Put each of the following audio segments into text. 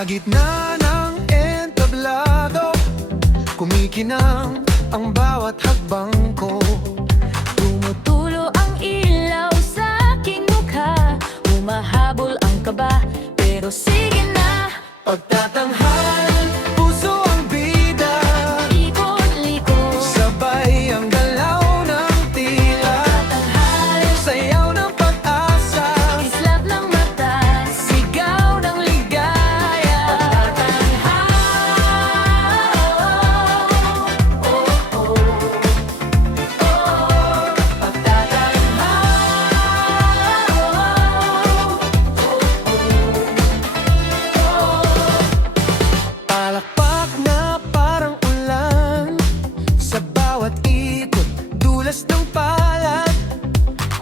Sa gitna ng entablado, kumikinang ang bawat hakbang ko. Tumutulo ang ilaw sa aking mukha, humahabol ang kaba, pero sige na. Pagtatanghal, puso ang bida, Ikot-likot, sabay ang galaw ng tila. tatanghal, Sayaw ng pag-asa, islap ng mata, sigaw ng ligaya. palakpak na parang ulan, sa bawat ikot, dulas ng palad.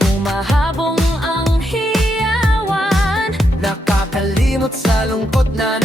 Humahabong ang hiyawan, Nakakalimot sa lungkot na